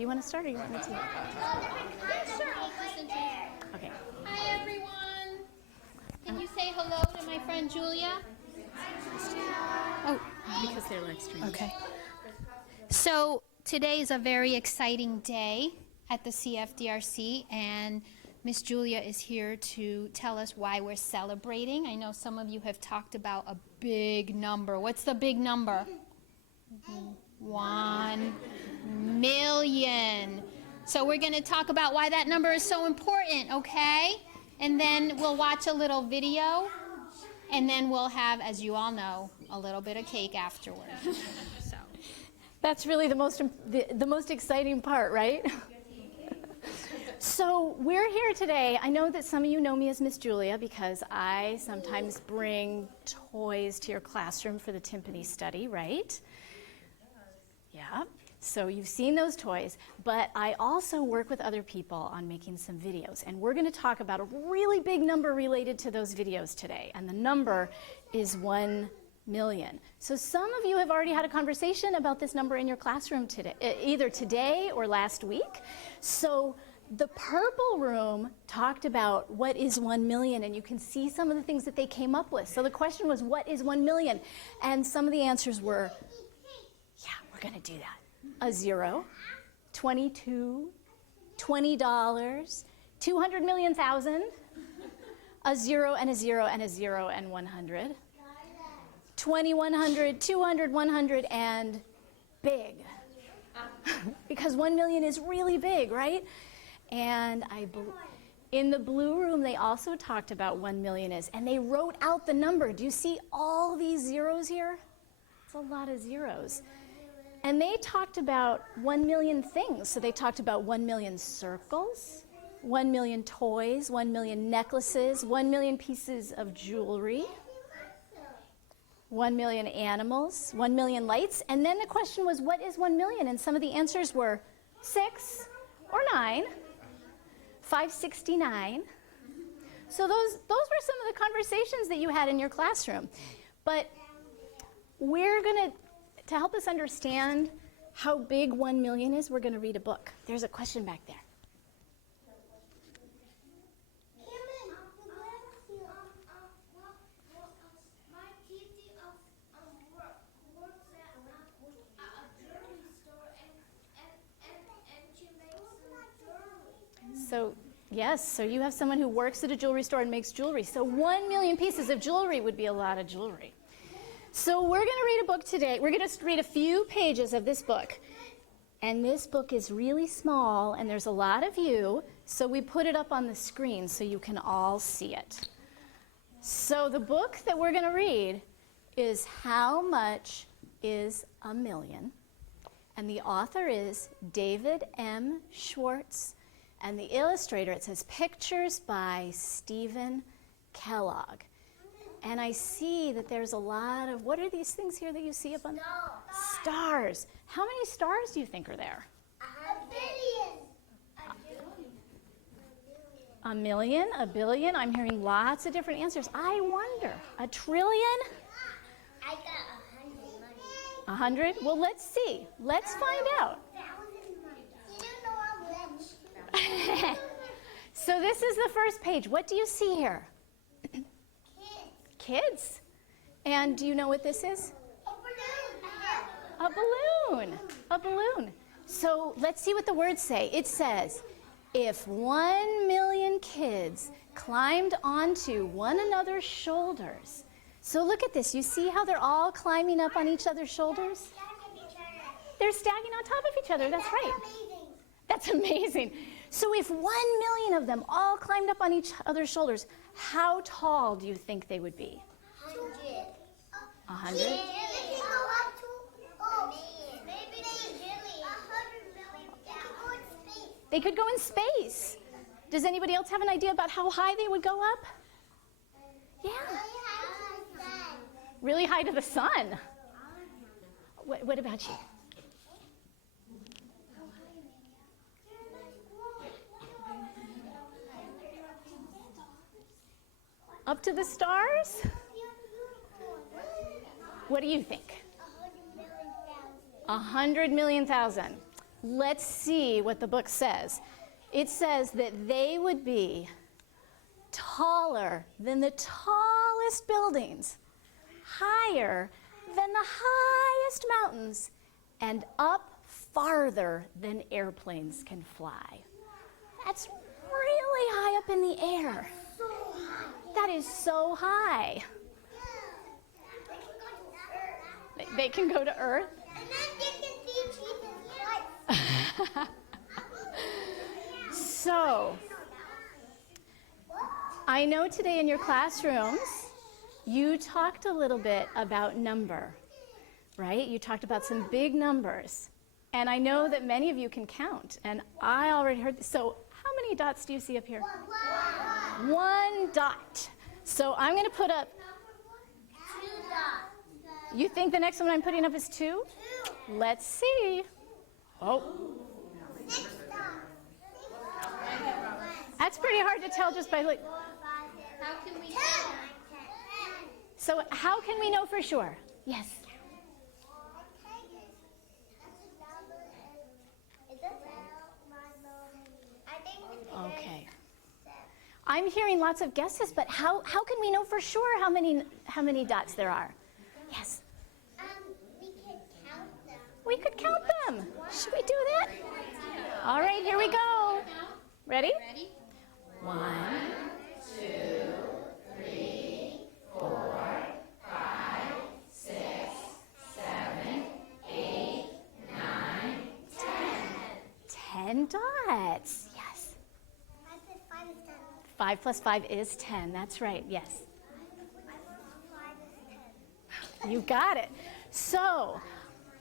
Do you want to start or you want me to? Okay. Hi, everyone. Can you say hello to my friend Julia? Oh, because they're live streaming. Okay. So today is a very exciting day at the CFDRC, and Miss Julia is here to tell us why we're celebrating. I know some of you have talked about a big number. What's the big number? 1 million. So we're going to talk about why that number is so important, okay? And then we'll watch a little video, and then we'll have, as you all know, a little bit of cake afterwards. So that's really the most exciting part, right? So we're here today. I know that some of you know me as Miss Julia because I sometimes bring toys to your classroom for the timpani study, right? Yeah. So you've seen those toys, but I also work with other people on making some videos, and we're going to talk about a really big number related to those videos today, and the number is 1 million. So some of you have already had a conversation about this number in your classroom today, either today or last week. So the purple room talked about what is 1 million, and you can see some of the things that they came up with. So the question was, what is 1 million? And some of the answers were, yeah, we're going to do that. A 0, 22, $20, 200 million thousand, a 0 and a 0 and a 0 and 100, 20, 100, 200, 100, and big. Because 1 million is really big, right? And in the blue room, they also talked about 1 million is, and they wrote out the number. Do you see all these zeros here? It's a lot of zeros. And they talked about 1 million things. So they talked about 1 million circles, 1 million toys, 1 million necklaces, 1 million pieces of jewelry, 1 million animals, 1 million lights. And then the question was, what is 1 million? And some of the answers were 6 or 9, 569. So those were some of the conversations that you had in your classroom. But we're going to help us understand how big 1 million is, we're going to read a book. There's a question back there. So, yes, so you have someone who works at a jewelry store and makes jewelry. So 1 million pieces of jewelry would be a lot of jewelry. So we're going to read a book today. We're going to read a few pages of this book. And this book is really small, and there's a lot of you, so we put it up on the screen so you can all see it. So the book that we're going to read is How Much is a Million? And the author is David M. Schwartz, and the illustrator, it says Pictures by Stephen Kellogg. And I see that there's a lot of, what are these things here that you see up on? Stars. How many stars do you think are there? A billion. A million, a billion. I'm hearing lots of different answers. I wonder, a trillion? I got 100 money. 100? Well, let's see. Let's find out. 1,000 money. You know I'm rich. So this is the first page. What do you see here? Kids. And do you know what this is? A balloon. A balloon. A balloon. So let's see what the words say. It says, if 1 million kids climbed onto one another's shoulders. So look at this. You see how they're all climbing up on each other's shoulders? They're stacking on top of each other. That's right. That's amazing. So if 1 million of them all climbed up on each other's shoulders, how tall do you think they would be? 100. 100? They could go in space. Does anybody else have an idea about how high they would go up? Yeah. Really high to the sun. What about you? Up to the stars? What do you think? 100 million thousand. let's see what the book says. It says that they would be taller than the tallest buildings, higher than the highest mountains, and up farther than airplanes can fly. That's really high up in the air. That is so high. They can go to Earth. And then they can see Jesus Christ. So, I know today in your classrooms, you talked a little bit about number, right? You talked about some big numbers. And I know that many of you can count. And I already heard this. So, how many dots do you see up here? One dot. So, I'm going to put up. 2 dots. You think the next one I'm putting up is 2? Let's see. Oh, 6 dots. that's pretty hard to tell just by look. 4, 5, 6, How can we 10. tell? So how can we know for sure? Yes. Okay. I'm hearing lots of guesses, but how can we know for sure how many dots there are? Yes. We can count them. We could count them. Should we do that? All right, here we go. Ready? Ready? 1, 2, 3, 4, 5, 6, 7, 8, 9, 10. 10 dots. Yes. 5 plus 5 is 10. That's right. Yes. You got it. So,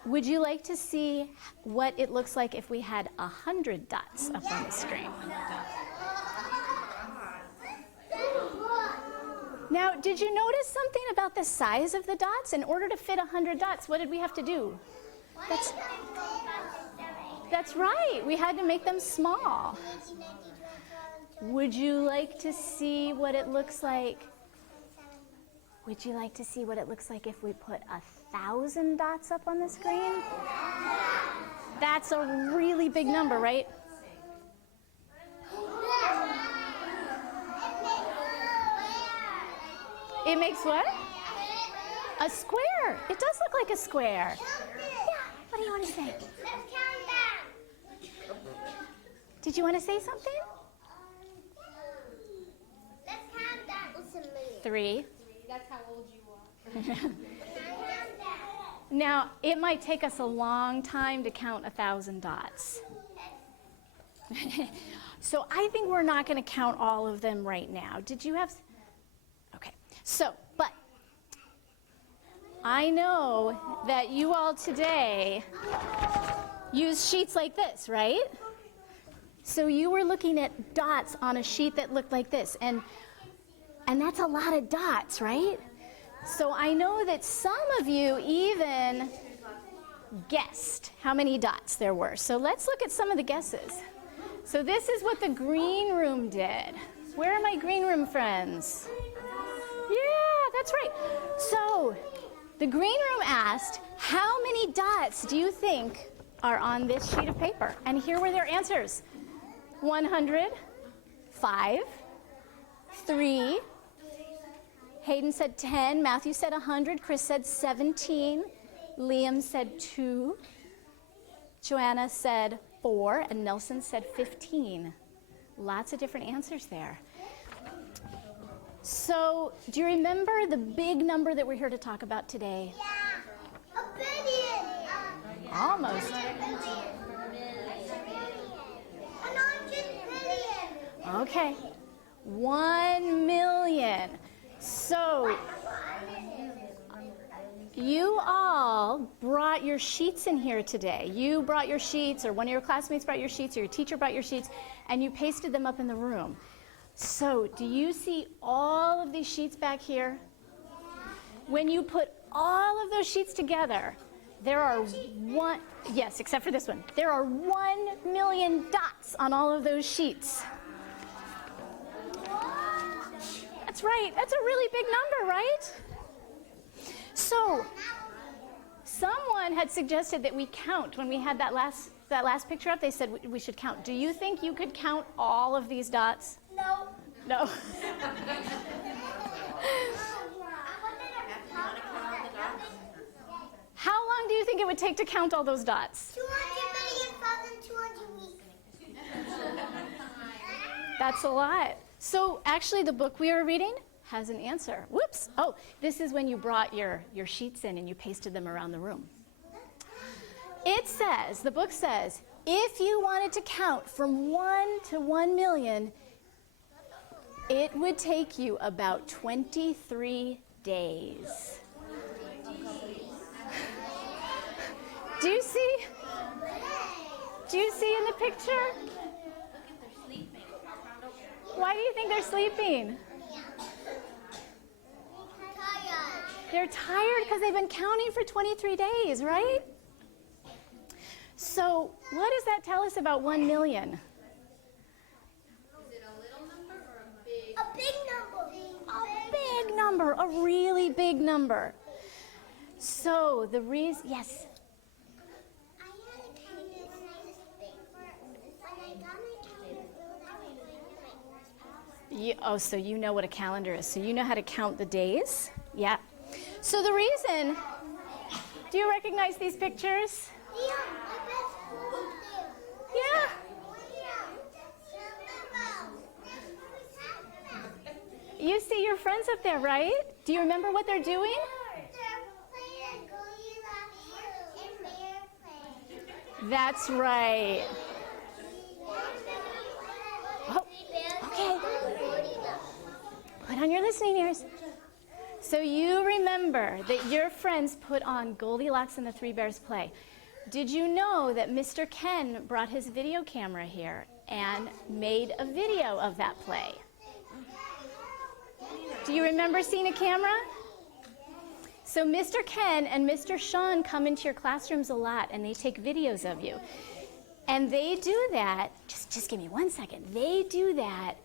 would you like to see what it looks like if we had 100 dots up on the screen? Now, did you notice something about the size of the dots? In order to fit 100 dots, what did we have to do? That's right. We had to make them small. Would you like to see what it looks like? Would you like to see what it looks like if we put 1,000 dots up on the screen? That's a really big number, right? It makes what? A square. It does look like a square. Yeah. What do you want to say? Let's count them. Did you want to say something? Let's count them. 3. That's how old you are. Now, it might take us a long time to count 1,000 dots. So I think we're not going to count all of them right now. Did you have? Okay. So, but I know that you all today use sheets like this, right? So you were looking at dots on a sheet that looked like this, and that's a lot of dots, right? So I know that some of you even guessed how many dots there were. So let's look at some of the guesses. So this is what the green room did. Where are my green room friends? Yeah, that's right. So the green room asked, how many dots do you think are on this sheet of paper? And here were their answers. 100, 5, 3, Hayden said 10, Matthew said 100, Chris said 17, Liam said 2, Joanna said 4, and Nelson said 15. Lots of different answers there. So, do you remember the big number that we're here to talk about today? Yeah. A billion. Almost. 100 billion. Okay. 1 million. So, you all brought your sheets in here today. You brought your sheets, or one of your classmates brought your sheets, or your teacher brought your sheets, and you pasted them up in the room. So, do you see all of these sheets back here? When you put all of those sheets together, there are yes, except for this one, there are 1 million dots on all of those sheets. That's right. That's a really big number, right? So Someone had suggested that we count when we had that last picture up. They said we should count. Do you think you could count all of these dots? No. No. How long do you think it would take to count all those dots? 200,200,000. That's a lot. So actually the book we are reading has an answer. Whoops. Oh, this is when you brought your sheets in and you pasted them around the room. It says, the book says, if you wanted to count from 1 to 1 million, it would take you about 23 days. Do you see? Do you see in the picture? Why do you think they're sleeping? They're tired because they've been counting for 23 days, right? So what does that tell us about 1 million? Is it a little number or a big? A big number. A big number, a really big number. So the reason, yes? I had a calendar when I was big. When I got my calendar, So you know what a calendar is. So you know how to count the days? Yeah. So the reason, do you recognize these pictures? Yeah, my best friend Yeah. You see your friends up there, right? Do you remember what they're doing? That's right. Oh, okay. Put on your listening ears. So you remember that your friends put on Goldilocks and the Three Bears Play. Did you know that Mr. Ken brought his video camera here and made a video of that play? Do you remember seeing a camera? So Mr. Ken and Mr. Sean come into your classrooms a lot and they take videos of you. And they do that, just give me 1 second. They do that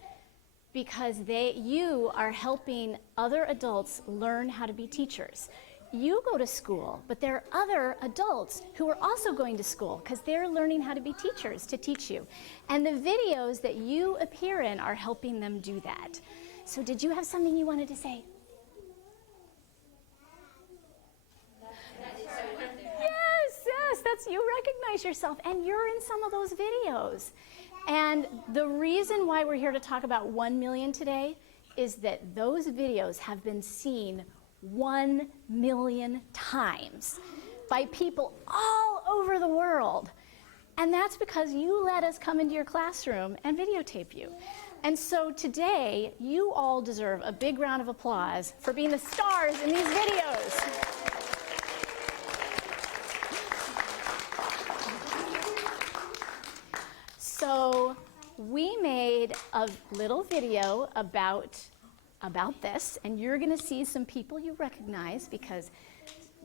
because you are helping other adults learn how to be teachers. You go to school, but there are other adults who are also going to school because they're learning how to be teachers to teach you. And the videos that you appear in are helping them do that. So did you have something you wanted to say? Yes, that's you recognize yourself and you're in some of those videos. And the reason why we're here to talk about 1 million today is that those videos have been seen 1 million times by people all over the world. And that's because you let us come into your classroom and videotape you. And so today, you all deserve a big round of applause for being the stars in these videos. So we made a little video about this, and you're going to see some people you recognize because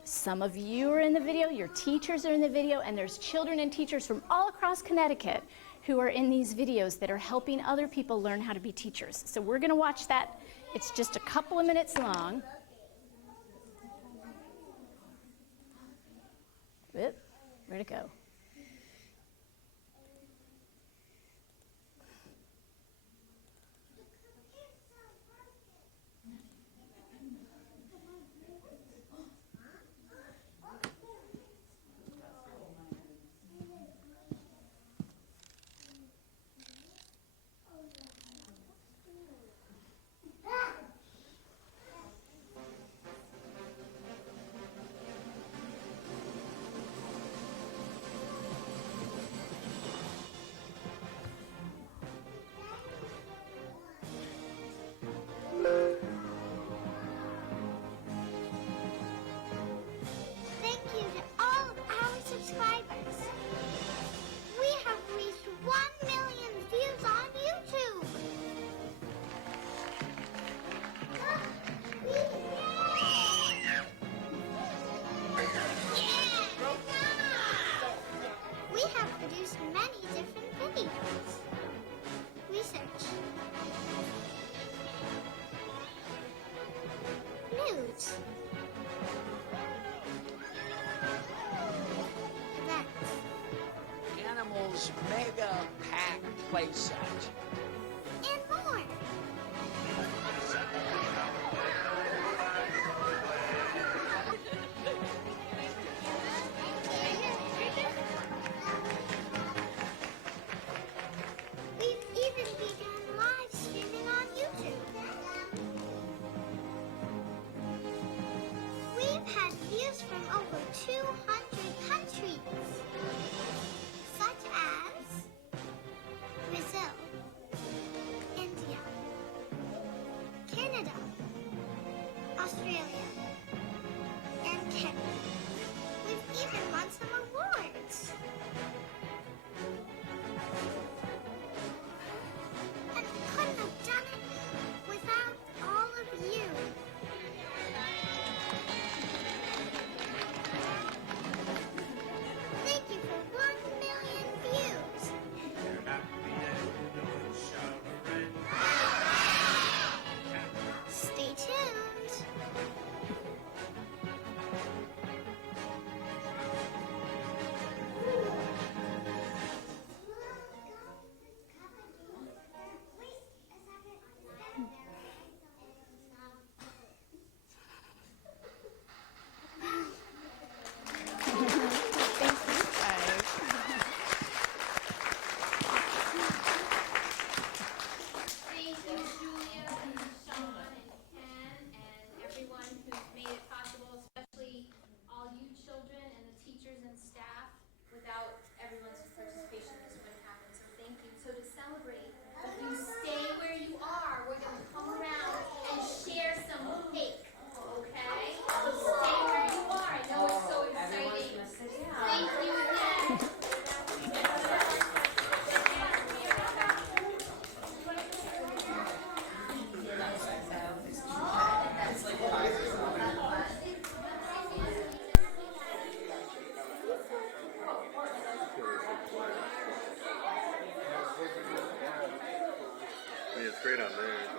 some of you are in the video, your teachers are in the video, and there's children and teachers from all across Connecticut who are in these videos that are helping other people learn how to be teachers. So we're going to watch that. It's just a couple of minutes long. Whoop, where'd it go? Thank you to all of our subscribers. We have reached 1 million views on YouTube. We have produced many different videos. Research. News. this mega-packed play set. And more. We've even begun live streaming on YouTube. We've had views from over 200 countries, such as Brazil, India, Canada, Australia, and Kenya. We've even won some awards. And couldn't have done it without all of you. Thank you for 1 million views. Stay tuned. Thank you guys. Thank you, Julia, and Sean, and Ken, and everyone who's made it possible, especially all you children and the teachers and staff. Without everyone's participation, this wouldn't happen, so thank you. So to celebrate, if you stay where you are, we're going to come around and share some cake, okay? So stay where you are. I know it's so exciting. Thank you again. I mean, it's great on there.